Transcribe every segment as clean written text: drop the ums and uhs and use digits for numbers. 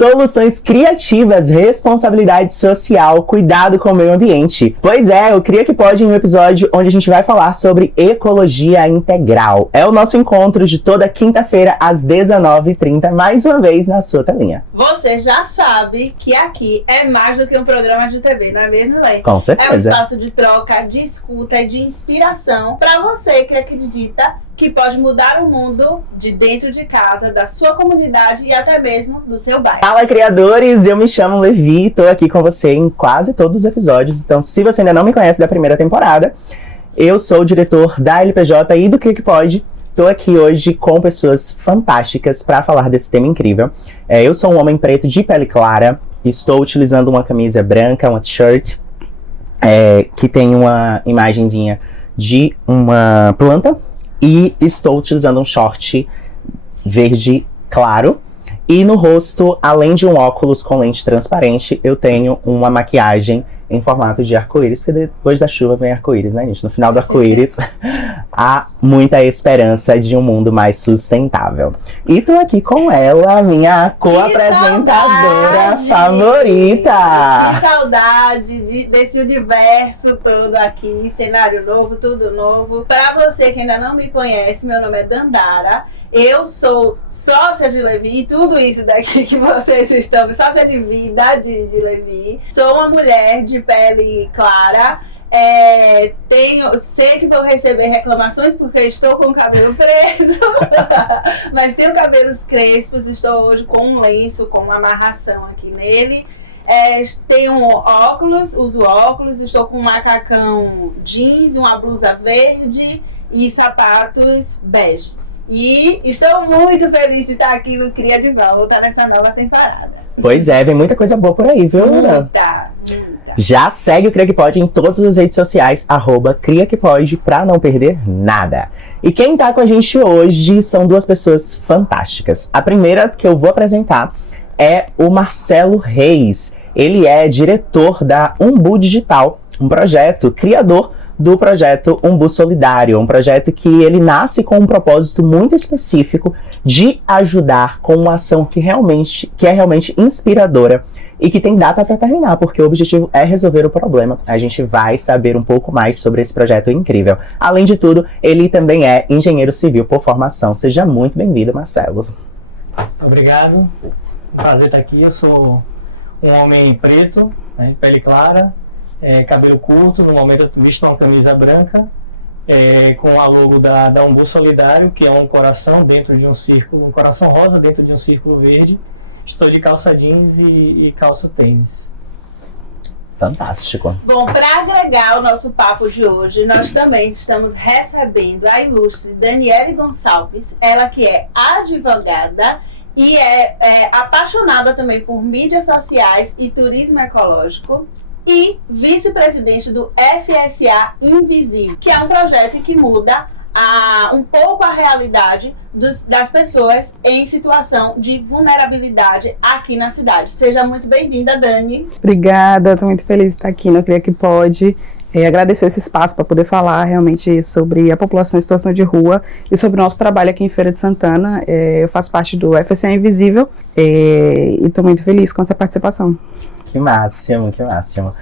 soluções criativas, responsabilidade social, cuidado com o meio ambiente. Pois é, o Cria que Pode em um episódio onde a gente vai falar sobre ecologia integral. É o nosso encontro de toda quinta-feira às 19h30, mais uma vez na sua telinha. Você já sabe que aqui é mais do que um programa de TV, não é mesmo, Lê? Com certeza. É um espaço de troca, de escuta e de inspiração para você que acredita que pode mudar o mundo de dentro de casa, da sua comunidade e até mesmo do seu bairro. Fala, criadores! Eu me chamo Levi, estou aqui com você em quase todos os episódios. Então, se você ainda não me conhece da primeira temporada, eu sou o diretor da LPJ e do Cria que Pode. Estou aqui hoje com pessoas fantásticas para falar desse tema incrível. Eu sou um homem preto de pele clara, estou utilizando uma camisa branca, uma t-shirt, que tem uma imagenzinha de uma planta. E estou utilizando um short verde claro. E no rosto, além de um óculos com lente transparente, eu tenho uma maquiagem em formato de arco-íris, porque depois da chuva vem arco-íris, né, gente? No final do arco-íris há muita esperança de um mundo mais sustentável. E tô aqui com ela, minha co-apresentadora favorita. Que saudade desse universo todo aqui, cenário novo, tudo novo. Pra você que ainda não me conhece, meu nome é Dandara. Eu sou sócia de Levi, tudo isso daqui que vocês estão, sócia de vida de Levi. Sou uma mulher de pele clara. Sei que vou receber reclamações porque estou com o cabelo preso, mas tenho cabelos crespos. Estou hoje com um lenço, com uma amarração aqui nele. Tenho óculos, uso óculos, estou com um macacão jeans, uma blusa verde e sapatos beges. E estou muito feliz de estar aqui no Cria de volta nessa nova temporada. Pois é, vem muita coisa boa por aí, viu? Muita. Já segue o Cria que Pode em todas as redes sociais, @Cria que Pode, pra não perder nada. E quem tá com a gente hoje são duas pessoas fantásticas. A primeira que eu vou apresentar é o Marcelo Reis. Ele é diretor da Umbu Digital, um projeto criador do projeto Umbu Solidário, um projeto que ele nasce com um propósito muito específico de ajudar com uma ação que é realmente inspiradora e que tem data para terminar, porque o objetivo é resolver o problema. A gente vai saber um pouco mais sobre esse projeto incrível. Além de tudo, ele também é engenheiro civil por formação. Seja muito bem-vindo, Marcelo. Muito obrigado. Um prazer estar aqui. Eu sou um homem preto, né, de pele clara, cabelo curto. No momento eu visto uma camisa branca com a logo da Umbu Solidário, que é um coração dentro de um círculo, um coração rosa dentro de um círculo verde. Estou de calça jeans e calça tênis. Fantástico. Bom, para agregar o nosso papo de hoje, nós também estamos recebendo a ilustre Daniele Gonçalves, ela que é advogada e é apaixonada também por mídias sociais e turismo ecológico, e vice-presidente do FSA Invisível, que é um projeto em que muda um pouco a realidade das pessoas em situação de vulnerabilidade aqui na cidade. Seja muito bem-vinda, Dani. Obrigada, estou muito feliz de estar aqui no Cria que Pode. Agradecer esse espaço para poder falar realmente sobre a população em situação de rua e sobre o nosso trabalho aqui em Feira de Santana. Eu faço parte do FSA Invisível e estou muito feliz com essa participação. Que máximo, que máximo.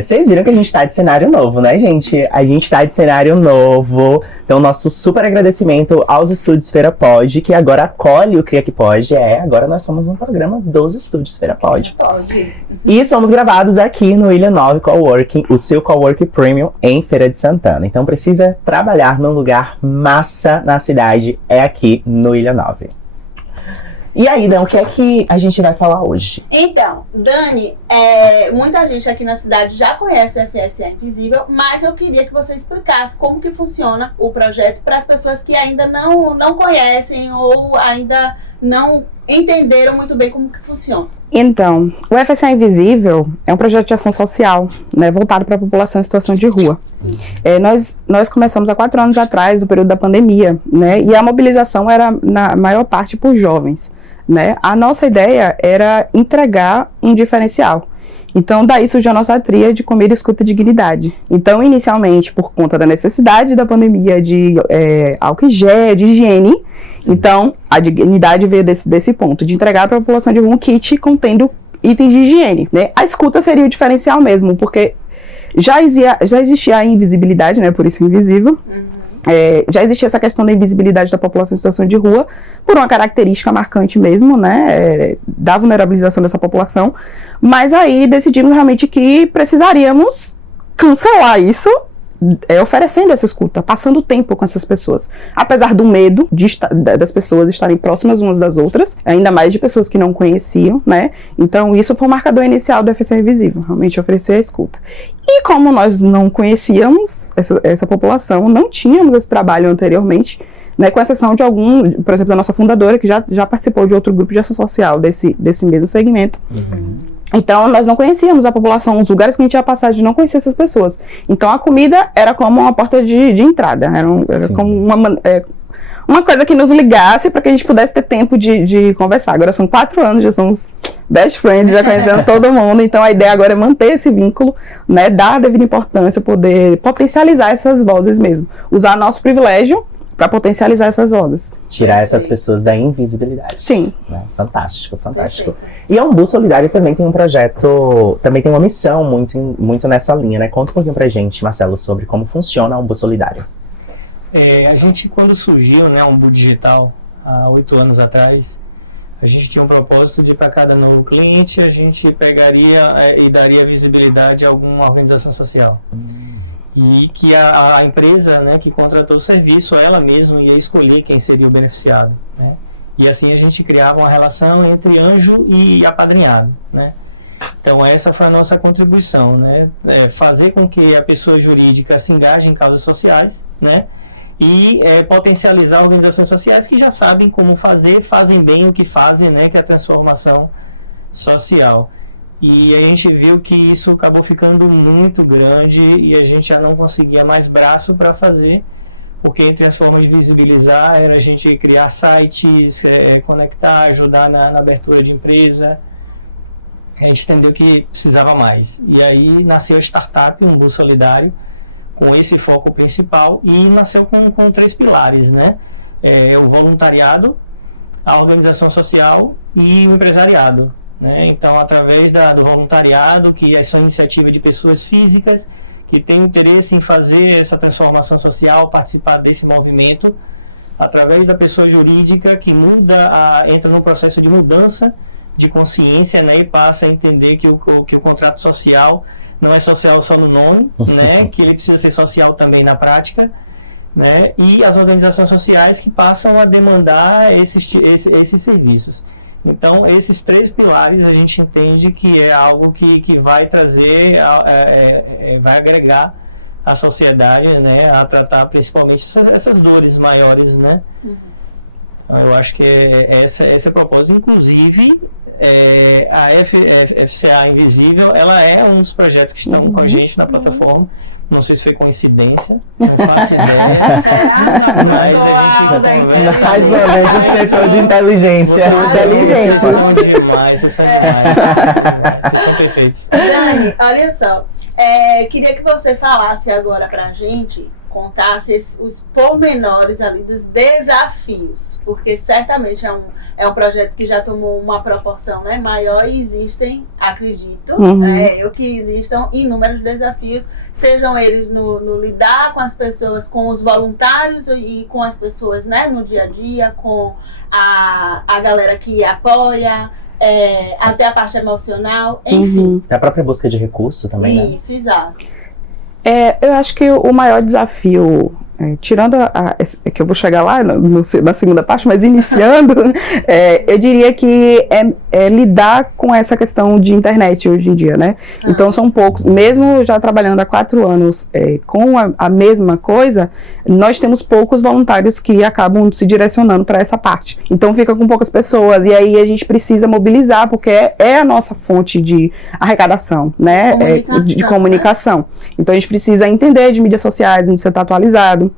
Vocês viram que a gente tá de cenário novo, né, gente? A gente tá de cenário novo. Então, nosso super agradecimento aos estúdios Feira Pod, que agora acolhe o Cria que Pode. Agora nós somos um programa dos estúdios Feira Pod. Pode. E somos gravados aqui no Ilha 9 Coworking, o seu coworking premium em Feira de Santana. Então, precisa trabalhar num lugar massa na cidade, aqui no Ilha 9. E aí, Dan, o que é que a gente vai falar hoje? Então, Dani, muita gente aqui na cidade já conhece o FSA Invisível, mas eu queria que você explicasse como que funciona o projeto para as pessoas que ainda não conhecem ou ainda não entenderam muito bem como que funciona. Então, o FSA Invisível é um projeto de ação social, né, voltado para a população em situação de rua. Nós começamos há 4 anos atrás, no período da pandemia, né, e a mobilização era, na maior parte, por jovens. Né? A nossa ideia era entregar um diferencial. Então, daí surgiu a nossa tríade Comer, Escuta e Dignidade. Então, inicialmente, por conta da necessidade da pandemia de álcool em gel, de higiene, então, a dignidade veio desse ponto, de entregar para a população de um kit contendo itens de higiene, né? A escuta seria o diferencial mesmo, porque já existia a invisibilidade, né? Por isso invisível. Já existia essa questão da invisibilidade da população em situação de rua, por uma característica marcante mesmo, né? Da vulnerabilização dessa população. Mas aí decidimos realmente que precisaríamos cancelar isso, oferecendo essa escuta, passando tempo com essas pessoas. Apesar do medo das pessoas estarem próximas umas das outras, ainda mais de pessoas que não conheciam, né? Então isso foi o marcador inicial do FSA Invisível, realmente oferecer a escuta. E como nós não conhecíamos essa população, não tínhamos esse trabalho anteriormente, né, com exceção de por exemplo, da nossa fundadora, que já participou de outro grupo de ação social desse mesmo segmento. Então, nós não conhecíamos a população, os lugares que a gente ia passar, a gente não conhecia essas pessoas. Então, a comida era como uma porta de entrada, era como uma coisa que nos ligasse para que a gente pudesse ter tempo de conversar. Agora são 4 anos, já somos best friends, já conhecemos todo mundo, então a ideia agora é manter esse vínculo, né, dar a devida importância, poder potencializar essas vozes mesmo, usar nosso privilégio para potencializar essas vozes. Tirar essas pessoas da invisibilidade. Sim. Né? Fantástico, fantástico. Perfeito. E a Umbu Solidário também tem um projeto, também tem uma missão muito nessa linha, né? Conta um pouquinho pra gente, Marcelo, sobre como funciona a Umbu Solidário. A gente, quando surgiu, né, a Umbu Digital, há 8 anos atrás, a gente tinha um propósito de, para cada novo cliente, a gente pegaria e daria visibilidade a alguma organização social. E que a empresa, né, que contratou o serviço, ela mesma ia escolher quem seria o beneficiado, né? E assim a gente criava uma relação entre anjo e apadrinhado, né? Então essa foi a nossa contribuição, né? Fazer com que a pessoa jurídica se engaje em causas sociais, né? E potencializar organizações sociais que já sabem como fazer, fazem bem o que fazem, né? Que é a transformação social. E a gente viu que isso acabou ficando muito grande e a gente já não conseguia mais braço para fazer, porque entre as formas de visibilizar era a gente criar sites, conectar, ajudar na abertura de empresa. A gente entendeu que precisava mais. E aí nasceu a startup, Umbu Solidário, com esse foco principal, e nasceu com 3 pilares, né? O voluntariado, a organização social e o empresariado. Né? Então, através do voluntariado, que é só iniciativa de pessoas físicas que têm interesse em fazer essa transformação social, participar desse movimento, através da pessoa jurídica que entra num processo de mudança de consciência, né? E passa a entender que o contrato social não é social só no nome, né? Que ele precisa ser social também na prática, né? E as organizações sociais que passam a demandar esses serviços. Então, esses 3 pilares a gente entende que é algo que vai trazer, vai agregar a sociedade, né, a tratar principalmente essas dores maiores, né? Então, eu acho que esse é o propósito. Inclusive, a FCA Invisível, ela é um dos projetos que estão com a gente na plataforma. Não sei se foi coincidência, não faço ideia. Será? Nosso mas a gente conversa de inteligência. Vocês são demais, vocês são perfeitos. Dani, olha só, queria que você falasse agora pra gente, contasse os pormenores ali dos desafios, porque certamente é um projeto que já tomou uma proporção, né, maior, e existem, acredito, eu que existam inúmeros desafios, sejam eles no lidar com as pessoas, com os voluntários e com as pessoas, né, no dia a dia, com a galera que apoia, até a parte emocional, enfim. A própria busca de recurso também. Isso, né? Exato. Eu acho que o maior desafio, tirando que eu vou chegar lá na segunda parte, mas iniciando, eu diria que é lidar com essa questão de internet hoje em dia, né? Então são poucos, mesmo já trabalhando há 4 anos com a mesma coisa, nós temos poucos voluntários que acabam se direcionando para essa parte. Então fica com poucas pessoas, e aí a gente precisa mobilizar, porque é a nossa fonte de arrecadação, né? De comunicação. Né? Então a gente precisa entender de mídias sociais, a gente precisa estar atualizado.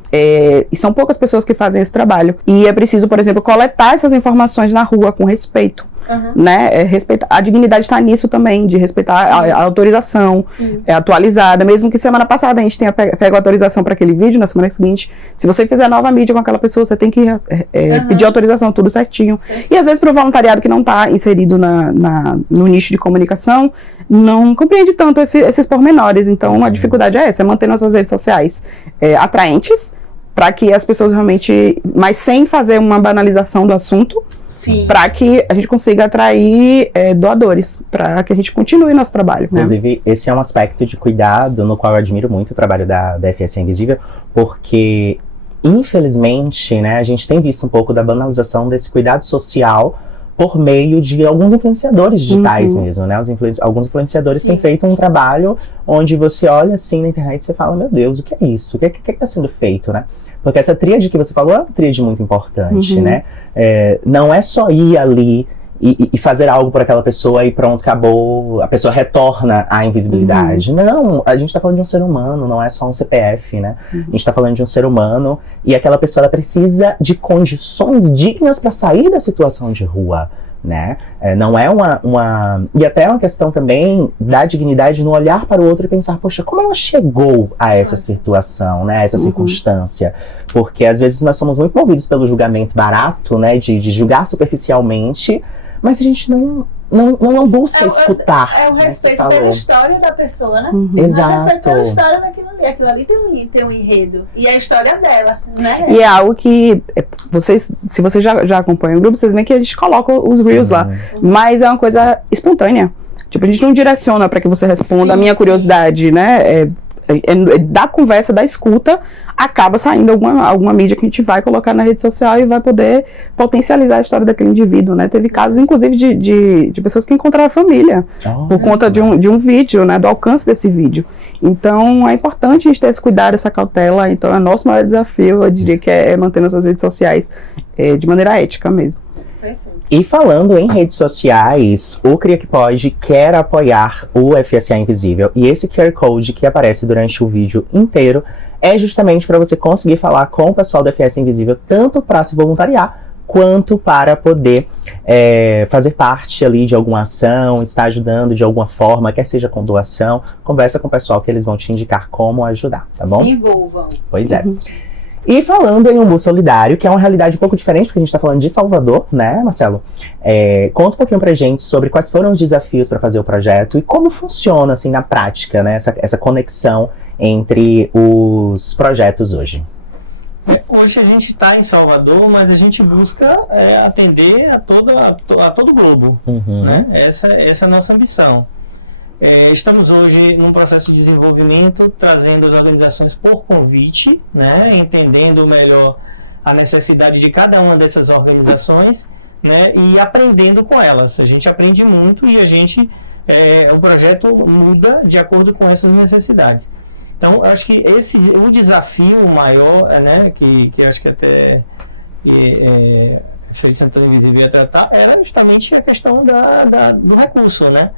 E são poucas pessoas que fazem esse trabalho. E é preciso, por exemplo, coletar essas informações na rua com respeito. né? Respeitar, a dignidade está nisso também, de respeitar a autorização atualizada, mesmo que semana passada a gente tenha pego a autorização para aquele vídeo, na semana seguinte, se você fizer nova mídia com aquela pessoa, você tem que pedir autorização, tudo certinho. E às vezes para o voluntariado que não está inserido no nicho de comunicação, não compreende tanto esses pormenores. Então a dificuldade é essa, é manter nossas redes sociais atraentes, para que as pessoas realmente, mas sem fazer uma banalização do assunto, para que a gente consiga atrair doadores, para que a gente continue nosso trabalho. Inclusive, esse é um aspecto de cuidado no qual eu admiro muito o trabalho da FSA Invisível, porque, infelizmente, né, a gente tem visto um pouco da banalização desse cuidado social por meio de alguns influenciadores digitais mesmo, né? Alguns influenciadores têm feito um trabalho onde você olha assim na internet e você fala, meu Deus, o que é isso? O que está sendo feito, né? Porque essa tríade que você falou é uma tríade muito importante, né? Não é só ir ali e fazer algo por aquela pessoa e pronto, acabou, a pessoa retorna à invisibilidade. Não, a gente está falando de um ser humano, não é só um CPF, né? A gente está falando de um ser humano e aquela pessoa ela precisa de condições dignas para sair da situação de rua, né? Não é e até é uma questão também da dignidade no olhar para o outro e pensar, poxa, como ela chegou a essa situação, né? A essa circunstância? Porque às vezes nós somos muito movidos pelo julgamento barato, né? De julgar superficialmente, mas a gente não busca escutar. É o respeito pela história da pessoa, né? Exato. É o respeito pela história daquilo ali. Aquilo ali tem um enredo. E a história dela, né? E é algo que, se vocês já acompanham o grupo, vocês veem que a gente coloca os reels lá. Mas é uma coisa espontânea. Tipo, a gente não direciona para que você responda a minha curiosidade, né? Da conversa, da escuta, acaba saindo alguma mídia que a gente vai colocar na rede social e vai poder potencializar a história daquele indivíduo, né? Teve casos, inclusive, de pessoas que encontraram a família por conta de um vídeo, né? Do alcance desse vídeo. Então, é importante a gente ter esse cuidado, essa cautela. Então, é nosso maior desafio, eu diria que é manter nossas redes sociais de maneira ética mesmo. Perfeito. E falando em redes sociais, o Cria Que Pode quer apoiar o FSA Invisível. E esse QR Code que aparece durante o vídeo inteiro é justamente para você conseguir falar com o pessoal do FSA Invisível, tanto para se voluntariar, quanto para poder fazer parte ali de alguma ação, estar ajudando de alguma forma, quer seja com doação. Conversa com o pessoal que eles vão te indicar como ajudar, tá bom? Se envolvam. Pois é. E falando em Umbu Solidário, que é uma realidade um pouco diferente, porque a gente está falando de Salvador, né, Marcelo? Conta um pouquinho pra gente sobre quais foram os desafios para fazer o projeto e como funciona, assim, na prática, né, essa conexão entre os projetos hoje. Hoje a gente está em Salvador, mas a gente busca atender a todo o globo, né? Essa é a nossa ambição. Estamos hoje num processo de desenvolvimento, trazendo as organizações por convite, né, entendendo melhor a necessidade de cada uma dessas organizações, né, e aprendendo com elas. A gente aprende muito e o projeto muda de acordo com essas necessidades. Então, eu acho que o desafio maior, né, que eu acho que até a Feira de Santana Invisível ia tratar, era justamente a questão do recurso, né?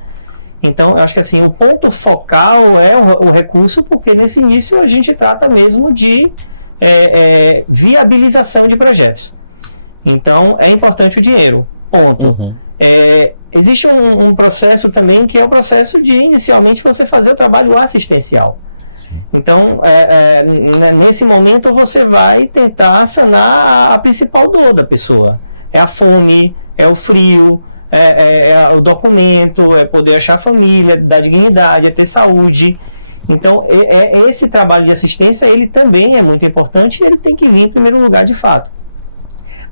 Então, eu acho que assim, o ponto focal é o recurso, porque nesse início a gente trata mesmo de viabilização de projetos. Então, é importante o dinheiro, ponto. Existe um processo também, que é o processo de, inicialmente, você fazer o trabalho assistencial. Então, nesse momento, você vai tentar sanar a principal dor da pessoa. É a fome, é o frio, o documento, é poder achar família, dar dignidade, é ter saúde. Então, esse trabalho de assistência, ele também é muito importante e ele tem que vir em primeiro lugar de fato.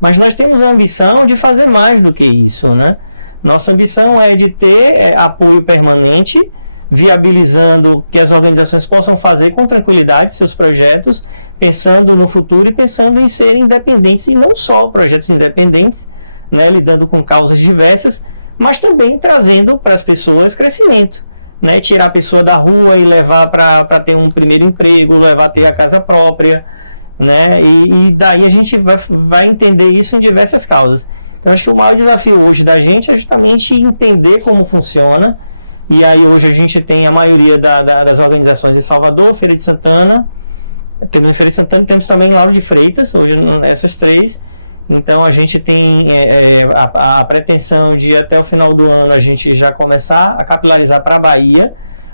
Mas nós temos a ambição de fazer mais do que isso, né? Nossa ambição é de ter apoio permanente, viabilizando que as organizações possam fazer com tranquilidade seus projetos, pensando no futuro e pensando em serem independentes, e não só projetos independentes, né, lidando com causas diversas, mas também trazendo para as pessoas crescimento, né, tirar a pessoa da rua e levar para ter um primeiro emprego, levar a ter a casa própria, né, e daí a gente vai entender isso em diversas causas. Então acho que o maior desafio hoje da gente é justamente entender como funciona, e aí hoje a gente tem a maioria das organizações em Salvador, Feira de Santana, temos em Feira de Santana, temos também em Lauro de Freitas, hoje essas três. Então a gente tem a pretensão de até o final do ano a gente já começar a capilarizar para a Bahia,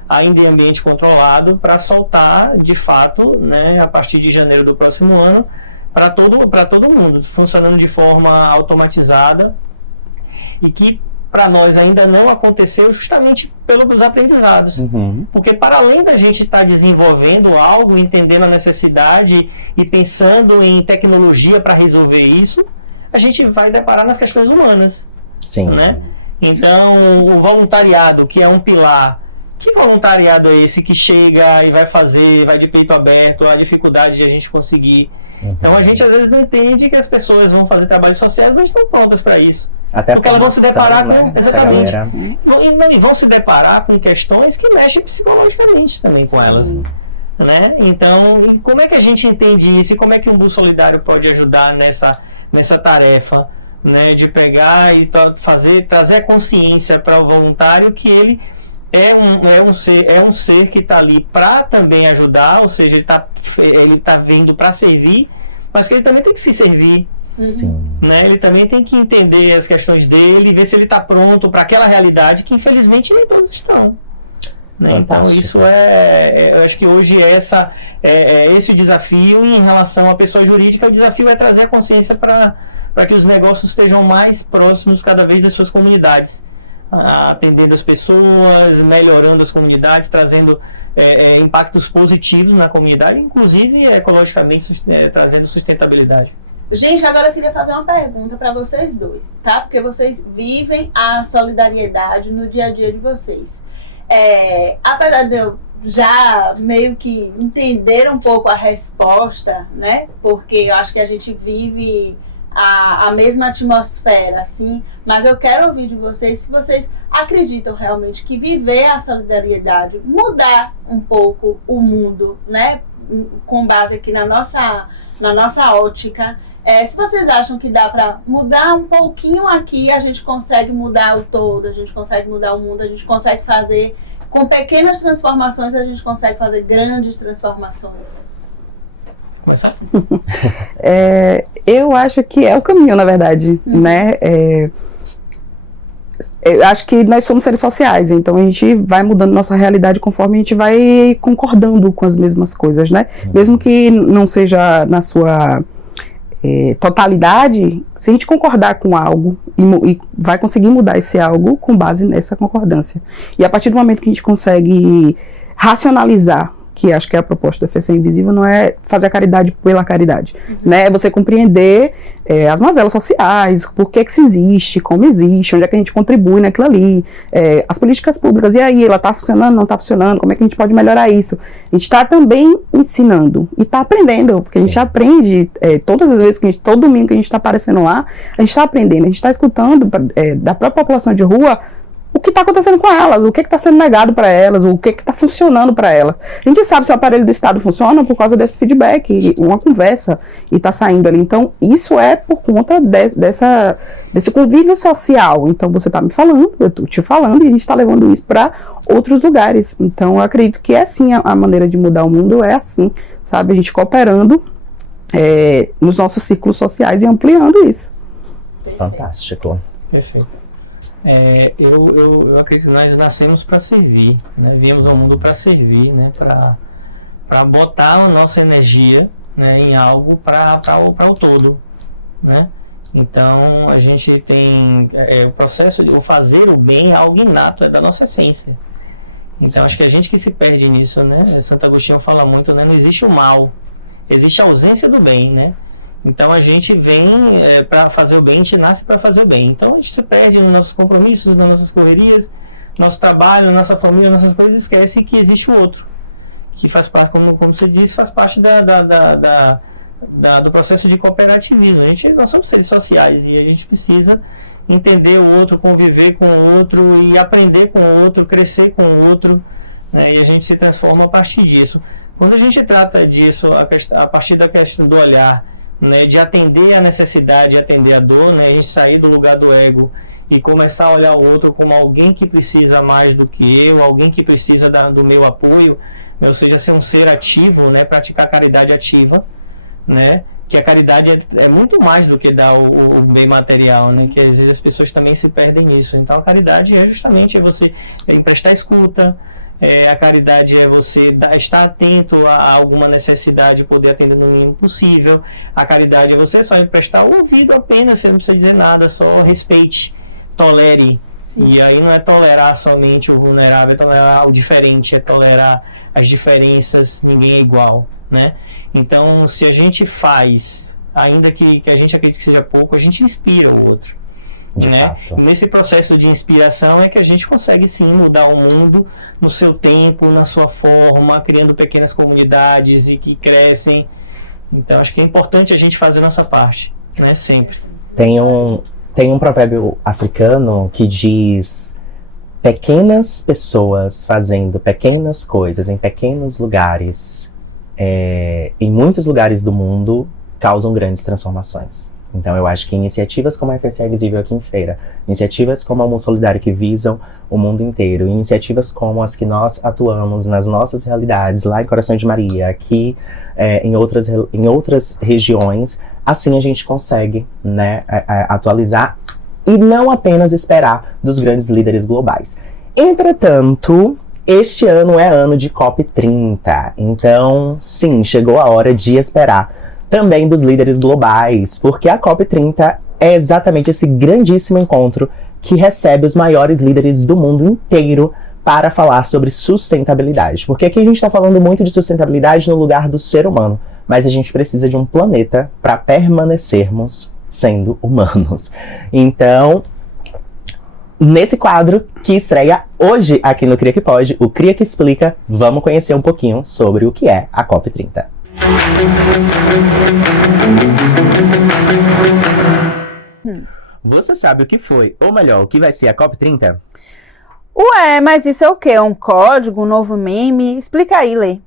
ainda em ambiente controlado, para soltar de fato, né, a partir de janeiro do próximo ano, para todo mundo, funcionando de forma automatizada, e que para nós ainda não aconteceu justamente pelos aprendizados. Porque para além da gente estar desenvolvendo algo, entendendo a necessidade e pensando em tecnologia para resolver isso, a gente vai deparar nas questões humanas. Sim. Né? Então, o voluntariado, que é um pilar, que voluntariado é esse que chega e vai de peito aberto, a dificuldade de a gente conseguir. Então a gente às vezes não entende que as pessoas vão fazer trabalhos sociais, mas estão prontas para isso. Até porque elas vão se deparar com... né? Exatamente. E vão se deparar com questões que mexem psicologicamente também com elas. Né? Então, e como é que a gente entende isso? E como é que um Bus Solidário pode ajudar nessa tarefa, né, de pegar e trazer a consciência para o voluntário que ele é um ser que está ali para também ajudar, ou seja, ele tá vindo para servir, mas que ele também tem que se servir. Sim. Né? Ele também tem que entender as questões dele, ver se ele está pronto para aquela realidade que infelizmente nem todos estão. Né? Então isso eu acho que hoje esse o desafio. Em relação à pessoa jurídica, o desafio é trazer a consciência para que os negócios estejam mais próximos cada vez das suas comunidades, atendendo as pessoas, melhorando as comunidades, trazendo impactos positivos na comunidade, inclusive ecologicamente trazendo sustentabilidade. Gente, agora eu queria fazer uma pergunta para vocês dois, tá? Porque vocês vivem a solidariedade no dia a dia de vocês. Apesar de eu já meio que entender um pouco a resposta, né? Porque eu acho que a gente vive a mesma atmosfera, assim, mas eu quero ouvir de vocês se vocês acreditam realmente que viver a solidariedade, mudar um pouco o mundo, né? Com base aqui na nossa ótica. Se vocês acham que dá para mudar um pouquinho aqui, a gente consegue mudar o todo, a gente consegue mudar o mundo, a gente consegue fazer, com pequenas transformações, a gente consegue fazer grandes transformações. Começar? Eu acho que é o caminho, na verdade, né? Eu acho que nós somos seres sociais, então a gente vai mudando nossa realidade conforme a gente vai concordando com as mesmas coisas, né? Mesmo que não seja na sua totalidade, se a gente concordar com algo e vai conseguir mudar esse algo com base nessa concordância. E a partir do momento que a gente consegue racionalizar, que acho que é a proposta do FSA Invisível, não é fazer a caridade pela caridade, né? É você compreender as mazelas sociais, por que se existe, como existe, onde é que a gente contribui naquilo ali, as políticas públicas, e aí, ela está funcionando, não está funcionando, como é que a gente pode melhorar isso? A gente está também ensinando e está aprendendo, porque a gente aprende todas as vezes, todo domingo que a gente está aparecendo lá, a gente está aprendendo, a gente está escutando da própria população de rua o que está acontecendo com elas, o que está sendo negado para elas, o que está funcionando para elas. A gente sabe se o aparelho do Estado funciona por causa desse feedback, uma conversa, e está saindo ali. Então, isso é por conta desse convívio social. Então, você está me falando, eu estou te falando, e a gente está levando isso para outros lugares. Então, eu acredito que é assim a maneira de mudar o mundo, é assim, sabe? A gente cooperando nos nossos círculos sociais e ampliando isso. Fantástico. Perfeito. Eu acredito que nós nascemos para servir, né? Viemos ao mundo para servir, né? Para botar a nossa energia, né, em algo para o todo, né? Então a gente tem o processo de fazer o bem é algo inato, é da nossa essência. Então acho que a gente que se perde nisso, né? Santo Agostinho fala muito, né? Não existe o mal, existe a ausência do bem, né? Então a gente vem para fazer o bem, a gente nasce para fazer o bem. Então a gente se perde nos nossos compromissos, nas nossas correrias, nosso trabalho, nossa família, nossas coisas, esquece que existe o outro, que faz parte, como você disse, faz parte do processo de cooperativismo. Nós somos seres sociais e a gente precisa entender o outro, conviver com o outro e aprender com o outro, crescer com o outro, né? E a gente se transforma a partir disso. Quando a gente trata disso a partir da questão do olhar, né, de atender a necessidade, atender a dor, né, a gente sair do lugar do ego e começar a olhar o outro como alguém que precisa mais do que eu, alguém que precisa do meu apoio, né, ou seja, ser um ser ativo, né, praticar caridade ativa, né, que a caridade é muito mais do que dar o bem material, né? Que às vezes as pessoas também se perdem nisso. Então a caridade é justamente você emprestar escuta, a caridade é você estar atento a alguma necessidade e poder atender no mínimo possível. A caridade é você só emprestar o ouvido apenas, você não precisa dizer nada, só respeite, tolere. Sim. E aí não é tolerar somente o vulnerável, é tolerar o diferente, é tolerar as diferenças, ninguém é igual, né? Então, se a gente faz, ainda que a gente acredite que seja pouco, a gente inspira o outro, né? E nesse processo de inspiração é que a gente consegue sim mudar o mundo no seu tempo, na sua forma, criando pequenas comunidades e que crescem. Então, acho que é importante a gente fazer nossa parte, né? Sempre. Tem um provérbio africano que diz: pequenas pessoas fazendo pequenas coisas em pequenos lugares, em muitos lugares do mundo, causam grandes transformações. Então eu acho que iniciativas como a FSA Visível aqui em Feira, iniciativas como a Almoço Solidário que visam o mundo inteiro, iniciativas como as que nós atuamos nas nossas realidades, lá em Coração de Maria, aqui em outras regiões, assim a gente consegue, né, atualizar e não apenas esperar dos grandes líderes globais. Entretanto, este ano é ano de COP30, então sim, chegou a hora de esperar também dos líderes globais, porque a COP30 é exatamente esse grandíssimo encontro que recebe os maiores líderes do mundo inteiro para falar sobre sustentabilidade. Porque aqui a gente está falando muito de sustentabilidade no lugar do ser humano, mas a gente precisa de um planeta para permanecermos sendo humanos. Então, nesse quadro que estreia hoje aqui no Cria Que Pode, o Cria Que Explica, vamos conhecer um pouquinho sobre o que é a COP30. Você sabe o que foi, ou melhor, o que vai ser a COP30? Ué, mas isso é o quê? Um código, um novo meme? Explica aí, Lê.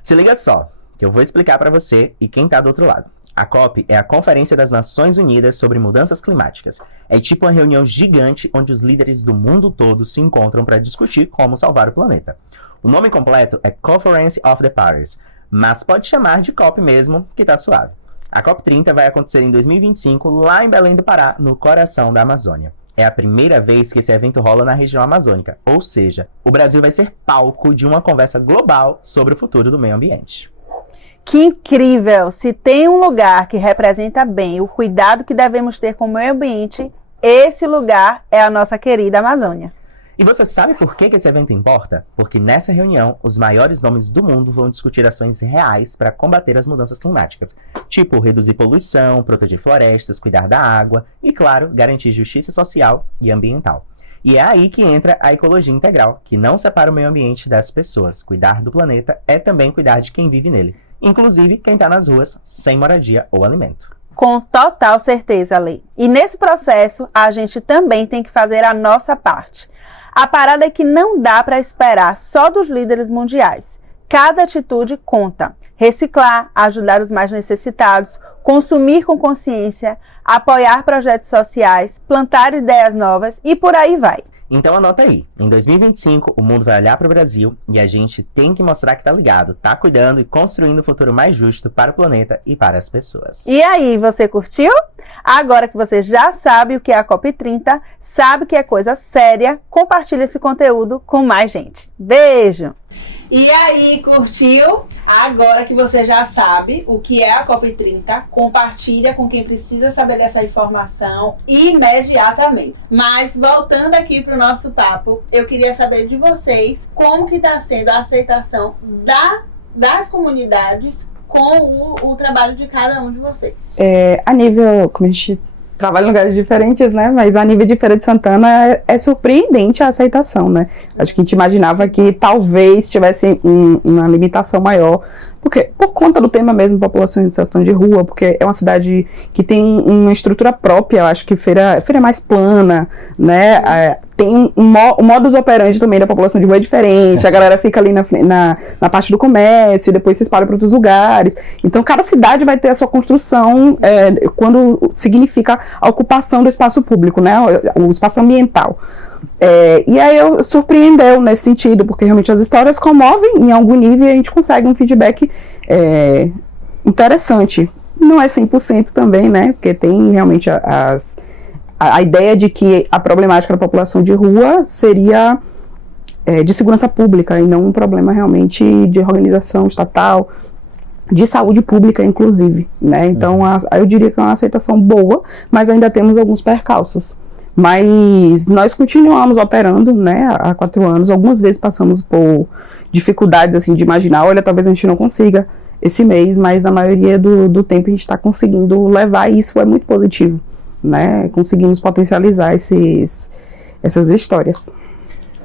Se liga só, que eu vou explicar para você e quem tá do outro lado. A COP é a Conferência das Nações Unidas sobre Mudanças Climáticas. É tipo uma reunião gigante onde os líderes do mundo todo se encontram para discutir como salvar o planeta. O nome completo é Conference of the Parties, mas pode chamar de COP mesmo, que tá suave. A COP30 vai acontecer em 2025, lá em Belém do Pará, no coração da Amazônia. É a primeira vez que esse evento rola na região amazônica, ou seja, o Brasil vai ser palco de uma conversa global sobre o futuro do meio ambiente. Que incrível! Se tem um lugar que representa bem o cuidado que devemos ter com o meio ambiente, esse lugar é a nossa querida Amazônia. E você sabe por que esse evento importa? Porque nessa reunião, os maiores nomes do mundo vão discutir ações reais para combater as mudanças climáticas, tipo reduzir poluição, proteger florestas, cuidar da água e, claro, garantir justiça social e ambiental. E é aí que entra a ecologia integral, que não separa o meio ambiente das pessoas. Cuidar do planeta é também cuidar de quem vive nele, inclusive quem está nas ruas sem moradia ou alimento. Com total certeza, Lê. E nesse processo, a gente também tem que fazer a nossa parte. A parada é que não dá para esperar só dos líderes mundiais. Cada atitude conta. Reciclar, ajudar os mais necessitados, consumir com consciência, apoiar projetos sociais, plantar ideias novas e por aí vai. Então anota aí, em 2025 o mundo vai olhar para o Brasil e a gente tem que mostrar que tá ligado, tá cuidando e construindo um futuro mais justo para o planeta e para as pessoas. E aí, você curtiu? Agora que você já sabe o que é a COP30, sabe que é coisa séria, compartilha esse conteúdo com mais gente. Beijo! E aí, curtiu? Agora que você já sabe o que é a COP30, compartilha com quem precisa saber dessa informação imediatamente. Mas voltando aqui para o nosso papo, eu queria saber de vocês como que está sendo a aceitação das comunidades com o trabalho de cada um de vocês. A nível, como a gente trabalha em lugares diferentes, né? Mas a nível de Feira de Santana é surpreendente a aceitação, né? Acho que a gente imaginava que talvez tivesse uma limitação maior, porque por conta do tema mesmo, população em situação de rua, porque é uma cidade que tem uma estrutura própria. Eu acho que Feira é mais plana, né? Tem o modus operandi também da população de rua é diferente, a galera fica ali na parte do comércio, e depois se espalha para outros lugares. Então, cada cidade vai ter a sua construção quando significa a ocupação do espaço público, né? O espaço ambiental. E aí surpreendeu nesse sentido, porque realmente as histórias comovem em algum nível e a gente consegue um feedback interessante. não é 100% também, né? Porque tem realmente a ideia de que a problemática da população de rua seria de segurança pública e não um problema realmente de organização estatal, de saúde pública, inclusive, né? Então, eu diria que é uma aceitação boa, mas ainda temos alguns percalços. Mas nós continuamos operando, né, há 4 anos. Algumas vezes passamos por dificuldades, assim, de imaginar, olha, talvez a gente não consiga esse mês, mas na maioria do tempo a gente está conseguindo levar, e isso é muito positivo, né? Conseguimos potencializar essas histórias.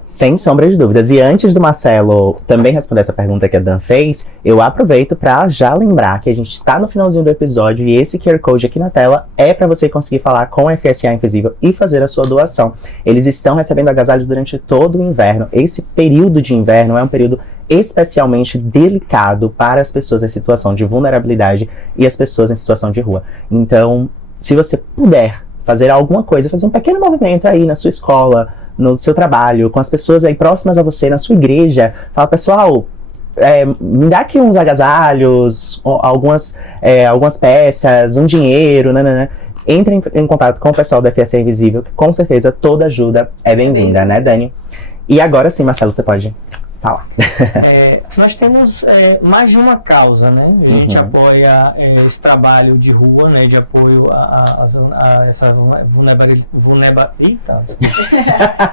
Sem sombra de dúvidas. E antes do Marcelo também responder essa pergunta que a Dan fez, eu aproveito para já lembrar que a gente está no finalzinho do episódio e esse QR Code aqui na tela é para você conseguir falar com a FSA Invisível e fazer a sua doação. Eles estão recebendo agasalhos durante todo o inverno. Esse período de inverno é um período especialmente delicado para as pessoas em situação de vulnerabilidade e as pessoas em situação de rua. Então, se você puder fazer alguma coisa, fazer um pequeno movimento aí na sua escola, no seu trabalho, com as pessoas aí próximas a você, na sua igreja, fala, pessoal, me dá aqui uns agasalhos, algumas peças, um dinheiro, nanana. Entre em contato com o pessoal da FSA Invisível, que com certeza toda ajuda é bem-vinda, né, Dani? E agora sim, Marcelo, você pode falar. Nós temos mais de uma causa, né? A gente apoia esse trabalho de rua, né? De apoio a essa vulnerabilidade. Eita, desculpa.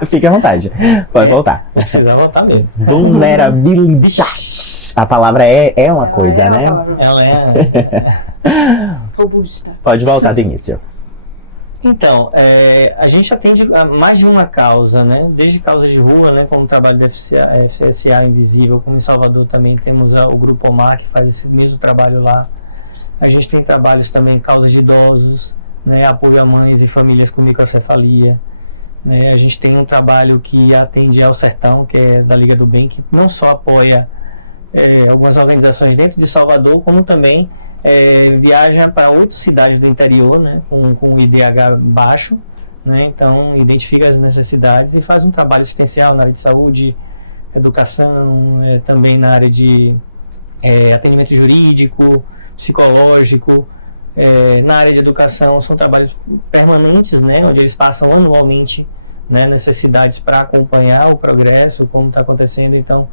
Fique à vontade. Pode voltar. Vou precisar voltar mesmo. Vulnerabilidade. A palavra é uma Ela coisa, é uma né? palavra Ela robusta. Pode voltar do início. Então, a gente atende a mais de uma causa, né? Desde causas de rua, né? Como o trabalho da FCSA Invisível, como em Salvador também temos o Grupo OMAR, que faz esse mesmo trabalho lá. A gente tem trabalhos também, causas de idosos, né? Apoio a mães e famílias com microcefalia. Né? A gente tem um trabalho que atende ao Sertão, que é da Liga do Bem, que não só apoia algumas organizações dentro de Salvador, como também viaja para 8 cidades do interior, né, com IDH baixo, né, então identifica as necessidades e faz um trabalho assistencial na área de saúde, educação, também na área de atendimento jurídico, psicológico, na área de educação. São trabalhos permanentes, né, onde eles passam anualmente, né, necessidades para acompanhar o progresso, como está acontecendo, então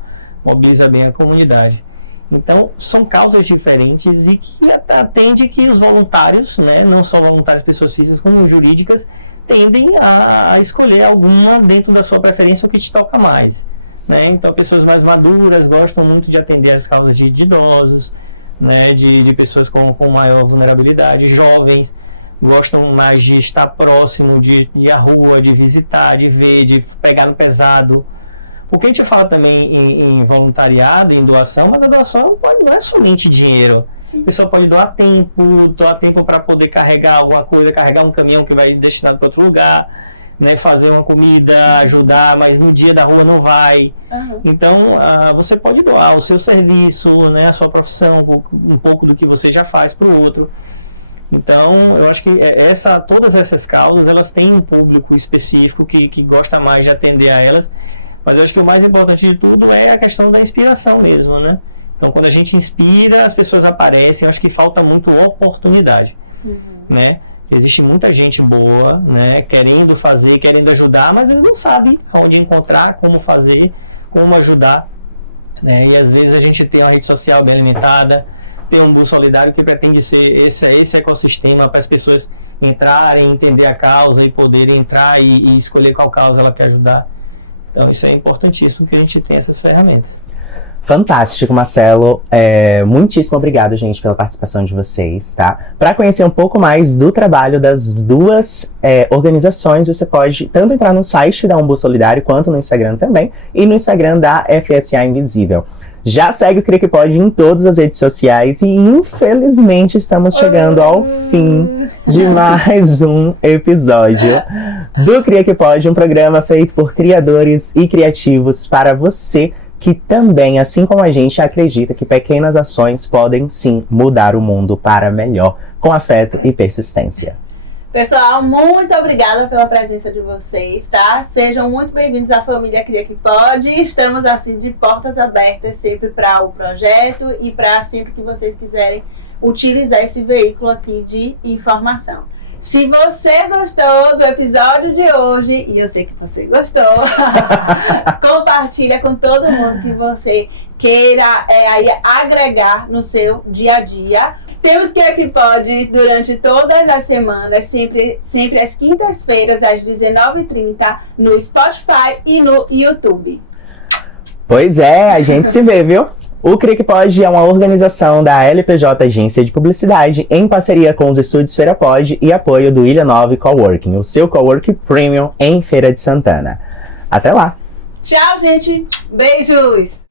mobiliza bem a comunidade. Então, são causas diferentes e que atende que os voluntários, né, não só voluntários, pessoas físicas, como jurídicas, tendem a escolher alguma dentro da sua preferência o que te toca mais. Né? Então, pessoas mais maduras gostam muito de atender as causas de idosos, né, de pessoas com maior vulnerabilidade, jovens gostam mais de estar próximo, de ir à rua, de visitar, de ver, de pegar no pesado. Porque a gente fala também em voluntariado, em doação, mas a doação não é somente dinheiro. Sim. A pessoa pode doar tempo para poder carregar alguma coisa, carregar um caminhão que vai destinado para outro lugar, né, fazer uma comida, ajudar, mas no dia da rua não vai. Uhum. Então, você pode doar o seu serviço, né, a sua profissão, um pouco do que você já faz para o outro. Então, eu acho que todas essas causas, elas têm um público específico que gosta mais de atender a elas. Mas eu acho que o mais importante de tudo é a questão da inspiração mesmo, né? Então, quando a gente inspira, as pessoas aparecem. Eu acho que falta muito oportunidade, né? Existe muita gente boa, né? Querendo fazer, querendo ajudar, mas eles não sabem aonde encontrar, como fazer, como ajudar, né? E às vezes a gente tem uma rede social bem alimentada, tem um bus solidário que pretende ser esse ecossistema para as pessoas entrarem, entender a causa e poderem entrar e escolher qual causa ela quer ajudar. Então isso é importantíssimo que a gente tenha essas ferramentas. Fantástico, Marcelo. Muitíssimo obrigado, gente, pela participação de vocês, tá? Para conhecer um pouco mais do trabalho das duas organizações, você pode tanto entrar no site da Umbu Solidário, quanto no Instagram também, e no Instagram da FSA Invisível. Já segue o Cria Que Pode em todas as redes sociais e, infelizmente, estamos chegando ao fim de mais um episódio do Cria Que Pode, um programa feito por criadores e criativos para você que também, assim como a gente, acredita que pequenas ações podem, sim, mudar o mundo para melhor, com afeto e persistência. Pessoal, muito obrigada pela presença de vocês, tá? Sejam muito bem-vindos à família Cria Que Pode. Estamos, assim, de portas abertas sempre para o projeto e para sempre que vocês quiserem utilizar esse veículo aqui de informação. Se você gostou do episódio de hoje, e eu sei que você gostou, compartilha com todo mundo que você queira aí agregar no seu dia a dia. Temos que aqui pode durante todas as semanas, sempre às quintas-feiras, às 19h30, no Spotify e no YouTube. Pois é, a gente se vê, viu? O CRIC Pod é uma organização da LPJ Agência de Publicidade em parceria com os estúdios Feira Pod e apoio do Ilha 9 Coworking, o seu coworking premium em Feira de Santana. Até lá! Tchau, gente! Beijos!